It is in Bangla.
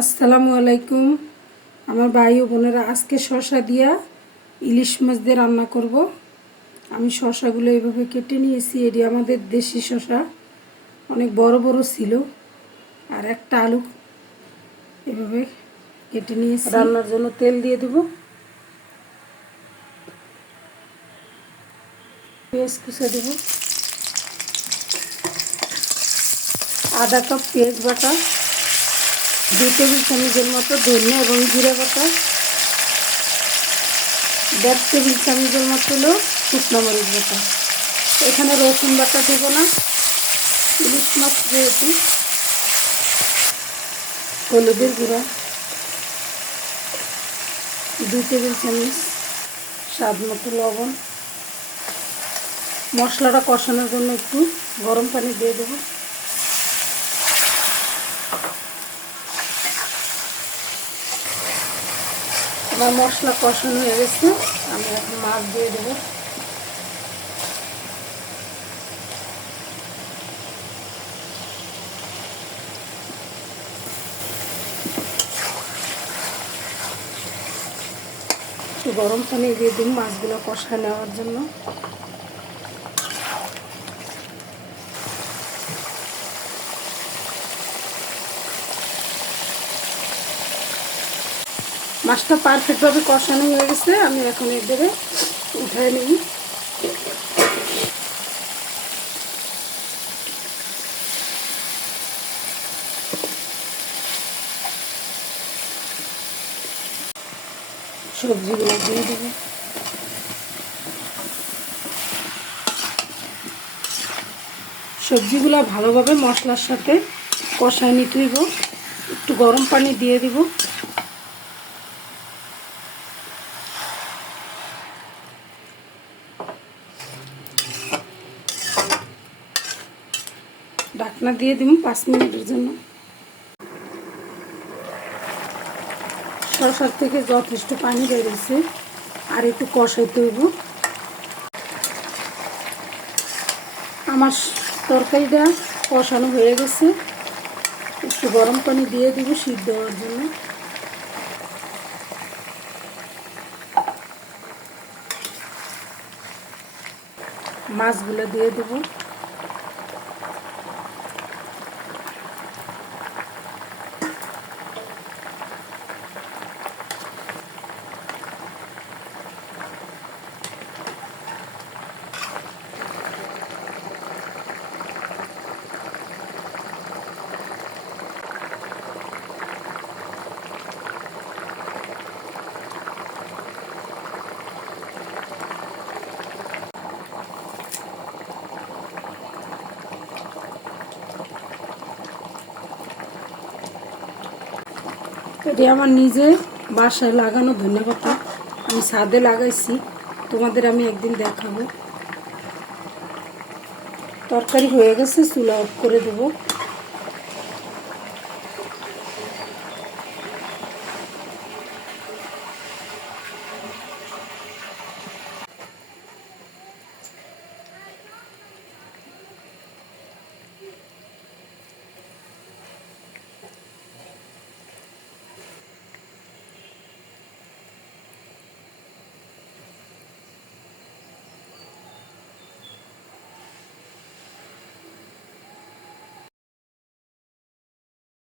আসসালামু আলাইকুম। আমার ভাই ও বোনেরা আজকে শশা দিয়া ইলিশ মাছ দিয়ে রান্না করব। আমি শশাগুলো এইভাবে কেটে নিয়েছি। এটি আমাদের দেশি শশা অনেক বড় বড় ছিল। আর একটা আলু এভাবে কেটে নিয়েছি। রান্নার জন্য তেল দিয়ে দেব। পেঁয়াজ কুচে দেব। আধা কাপ পেঁয়াজ বাটা। দুই টেবিল চামচের মতো ধনে এবং জিরে বাটা, দেড় টেবিল চামচের মতো হলো শুকনো মরিচ বাটা। এখানে রসুন বাটা দেব না, ইলিশ মাছ যেহেতু, হলুদের গুঁড়া, দুই টেবিল চামচ স্বাদ মতো লবণ। মশলাটা কষানোর জন্য একটু গরম পানি দিয়ে দেবো। আমার মশলা কষানো হয়ে গেছে, আমি এখন মাছ দিয়ে দেবো। গরম পানি দিয়ে দিন মাছগুলো কষা নেওয়ার জন্য। মাছটা পারফেক্টভাবে কষানো হয়ে গেছে, আমি এখন এবারে উঠায় নিই। সবজিগুলো দিয়ে দেবো। সবজিগুলো ভালোভাবে মশলার সাথে কষায় নিতে হইব। একটু গরম পানি দিয়ে দিব। ঢাকনা দিয়ে দিব পাঁচ মিনিটের জন্য। সরষার থেকে যথেষ্ট পানি বেরিয়েছে আর একটু কষাইতে হইব। আমার তরকারিটা কষানো হয়ে গেছে। একটু গরম পানি দিয়ে দিব সিদ্ধ হওয়ার জন্য। মাছগুলো দিয়ে দেবো। এটি আমার নিজে বাসায় লাগানো, ধন্যবাদ। আমি ছাদে লাগাইছি, তোমাদের আমি একদিন দেখাবো। তরকারি হয়ে গেছে, চুলা অফ করে দেবো।